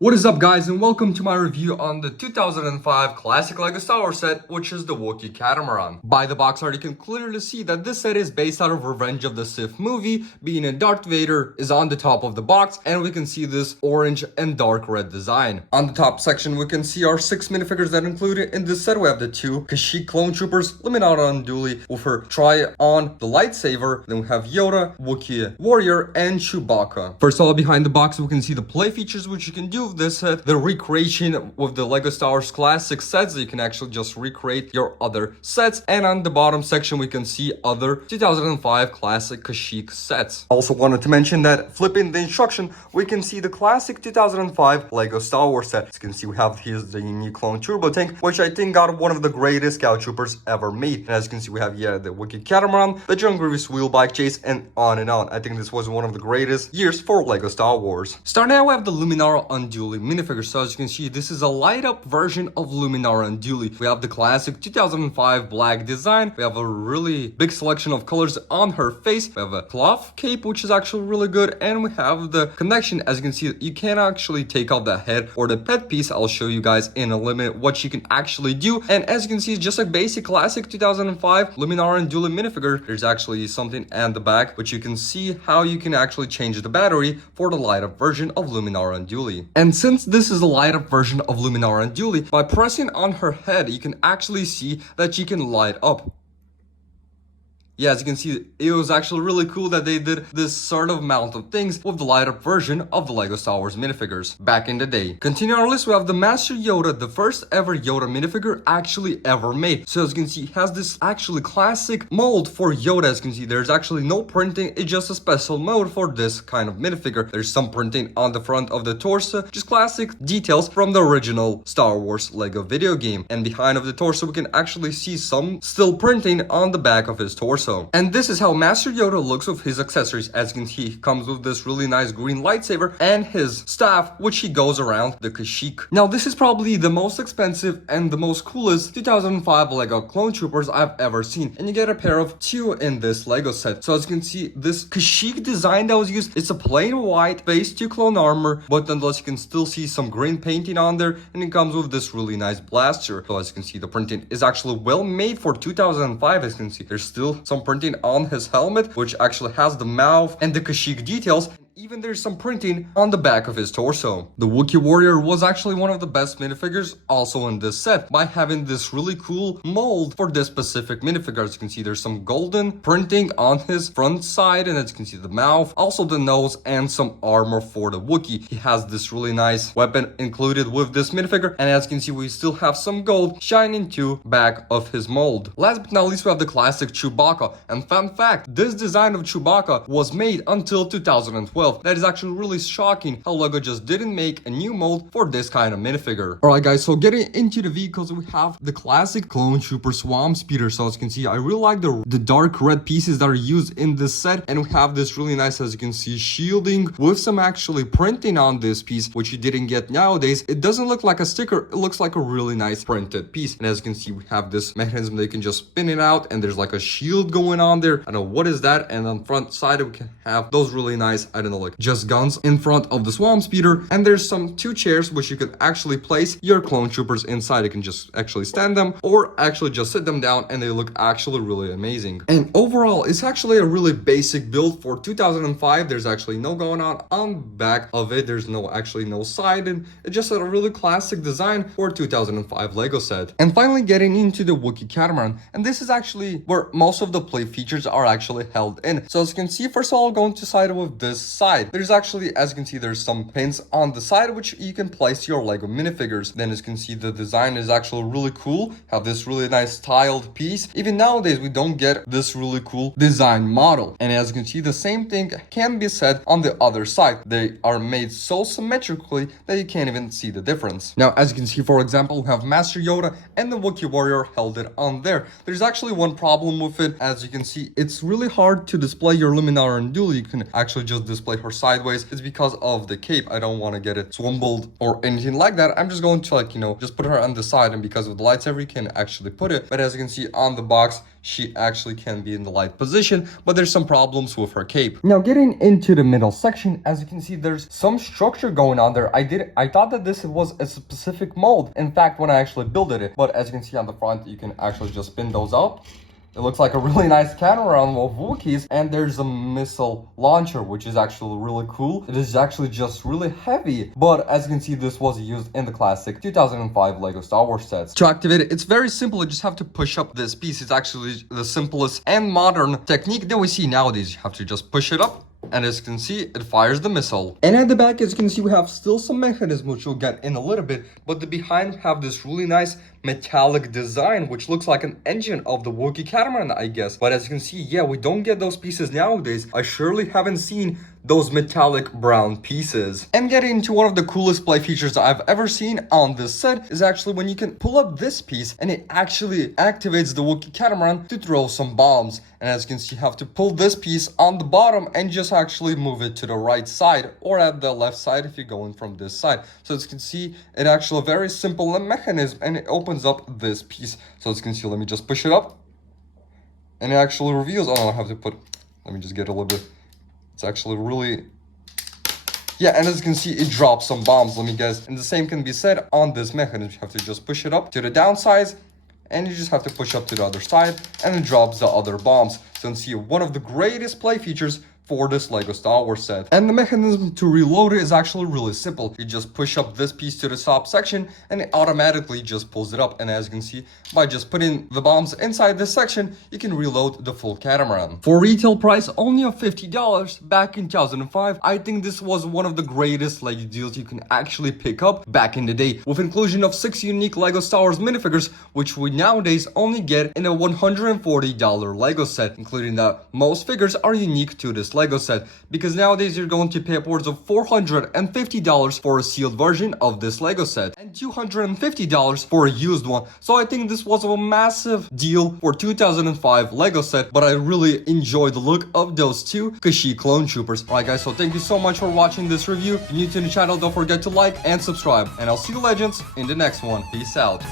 What is up, guys, and welcome to my review on the 2005 classic LEGO Star Wars set, which is the Wookiee Catamaran. By the box art, you can clearly see that this set is based out of Revenge of the Sith movie, being a Darth Vader is on the top of the box, and we can see this orange and dark red design. On the top section, we can see our 6 minifigures that are included in this set. We have the 2 Kashyyyk clone troopers, Liminara and Dooley, with her try-on the lightsaber. Then we have Yoda, Wookiee warrior, and Chewbacca. First of all, behind the box, we can see the play features which you can do with this set, the recreation with the LEGO Star Wars classic sets, that you can actually just recreate your other sets, and on the bottom section we can see other 2005 classic Kashyyyk sets. Also wanted to mention that flipping the instruction, we can see the classic 2005 LEGO Star Wars set. As you can see, we have here's the unique clone turbo tank, which I think got one of the greatest scout troopers ever made. And as you can see, we have the Wookiee Catamaran, the John Grievous wheel bike chase, and on and on. I think this was one of the greatest years for LEGO Star Wars. Starting out, we have the Liminara Unduly minifigure. So as you can see, this is a light up version of Liminara and Dooley. We have the classic 2005 black design. We have a really big selection of colors on her face. We have a cloth cape, which is actually really good, and we have the connection. As you can see, you can actually take off the head or the pet piece. I'll show you guys in a minute what you can actually do. And as you can see, it's just a basic classic 2005 Liminara and Dooley minifigure. There's actually something at the back which you can see how you can actually change the battery for the light up version of Liminara and Dooley. And since this is a light up version of Liminara and Dooley, by pressing on her head, you can actually see that she can light up. Yeah, as you can see, it was actually really cool that they did this sort of amount of things with the light-up version of the LEGO Star Wars minifigures back in the day. Continuing our list, we have the Master Yoda, the first ever Yoda minifigure actually ever made. So as you can see, it has this actually classic mold for Yoda. As you can see, there's actually no printing. It's just a special mode for this kind of minifigure. There's some printing on the front of the torso, just classic details from the original Star Wars LEGO video game. And behind of the torso, we can actually see some still printing on the back of his torso. And this is how Master Yoda looks with his accessories. As you can see, he comes with this really nice green lightsaber and his staff, which he goes around the Kashyyyk. Now, this is probably the most expensive and the most coolest 2005 LEGO clone troopers I've ever seen. And you get a pair of 2 in this LEGO set. So as you can see, this Kashyyyk design that was used, it's a plain white phase 2 clone armor, but nonetheless you can still see some green painting on there, and it comes with this really nice blaster. So as you can see, the printing is actually well made for 2005. As you can see, there's still some printing on his helmet, which actually has the mouth and the Kashyyyk details. Even there's some printing on the back of his torso. The Wookiee warrior was actually one of the best minifigures also in this set, by having this really cool mold for this specific minifigure. As you can see, there's some golden printing on his front side, and as you can see, the mouth, also the nose, and some armor for the Wookiee. He has this really nice weapon included with this minifigure, and as you can see, we still have some gold shining to back of his mold. Last but not least, we have the classic Chewbacca. And fun fact, this design of Chewbacca was made until 2012. That is actually really shocking how LEGO just didn't make a new mold for this kind of minifigure. Alright guys, so getting into the vehicles, we have the classic Clone Trooper Swamp Speeder. So as you can see, I really like the dark red pieces that are used in this set, and we have this really nice, as you can see, shielding with some actually printing on this piece, which you didn't get nowadays. It doesn't look like a sticker, it looks like a really nice printed piece. And as you can see, we have this mechanism that you can just spin it out, and there's like a shield going on there. I don't know what is that. And on the front side, we can have those really nice, I don't know, like just guns in front of the Swamp Speeder. And there's some 2 chairs which you can actually place your clone troopers inside. You can just actually stand them or actually just sit them down, and they look actually really amazing. And overall, it's actually a really basic build for 2005. There's actually no going on back of it. There's actually no side, and it's just a really classic design for 2005 LEGO set. And finally, getting into the Wookiee Catamaran, and this is actually where most of the play features are actually held in. So as you can see, first of all, going to side with this side, there's actually, as you can see, there's some pins on the side which you can place your LEGO minifigures. Then as you can see, the design is actually really cool. Have this really nice tiled piece. Even nowadays, we don't get this really cool design model. And as you can see, the same thing can be said on the other side. They are made so symmetrically that you can't even see the difference. Now, as you can see, for example, we have Master Yoda and the Wookiee warrior held it on there. There's actually one problem with it. As you can see, it's really hard to display your Liminara and Dooley. You can actually just display display her sideways is because of the cape. I don't want to get it swumbled or anything like that. I'm just going to, like, you know, just put her on the side, and because of the lightsaber you can actually put it. But as you can see on the box, she actually can be in the light position, but there's some problems with her cape. Now getting into the middle section, as you can see, there's some structure going on there. I thought that this was a specific mold, in fact, when I actually built it, but as you can see on the front, you can actually just spin those out. It looks like a really nice catamaran of Wookiees, and there's a missile launcher, which is actually really cool. It is actually just really heavy, but as you can see, this was used in the classic 2005 Lego Star Wars sets. To activate it, it's very simple. You just have to push up this piece. It's actually the simplest and modern technique that we see nowadays. You have to just push it up, and as you can see, it fires the missile. And at the back, as you can see, we have still some mechanism, which we'll get in a little bit, but the behind have this really nice metallic design, which looks like an engine of the Wookiee Catamaran, I guess. But as you can see, yeah, we don't get those pieces nowadays. I surely haven't seen those metallic brown pieces. And getting into one of the coolest play features I've ever seen on this set is actually when you can pull up this piece and it actually activates the Wookiee Catamaran to throw some bombs. And as you can see, you have to pull this piece on the bottom and just actually move it to the right side or at the left side if you're going from this side. So as you can see, it actually a very simple mechanism, and it opens up this piece. So as you can see, let me just push it up and it actually reveals. Oh, I have to put, let me just get a little bit. It's actually really, yeah, and as you can see, it drops some bombs, let me guess. And the same can be said on this mechanism. You have to just push it up to the downside, and you just have to push up to the other side, and it drops the other bombs. So you can see one of the greatest play features for this Lego Star Wars set. And the mechanism to reload it is actually really simple. You just push up this piece to the top section and it automatically just pulls it up. And as you can see, by just putting the bombs inside this section, you can reload the full catamaran. For retail price only of $50 back in 2005, I think this was one of the greatest Lego deals you can actually pick up back in the day, with inclusion of 6 unique Lego Star Wars minifigures, which we nowadays only get in a $140 Lego set, including that most figures are unique to this Lego set, because nowadays you're going to pay upwards of $450 for a sealed version of this Lego set and $250 for a used one. So I think this was a massive deal for 2005 Lego set, but I really enjoy the look of those two Kashyyyk clone troopers. Alright guys, so thank you so much for watching this review. If you're new to the channel, don't forget to like and subscribe, and I'll see you legends in the next one. Peace out.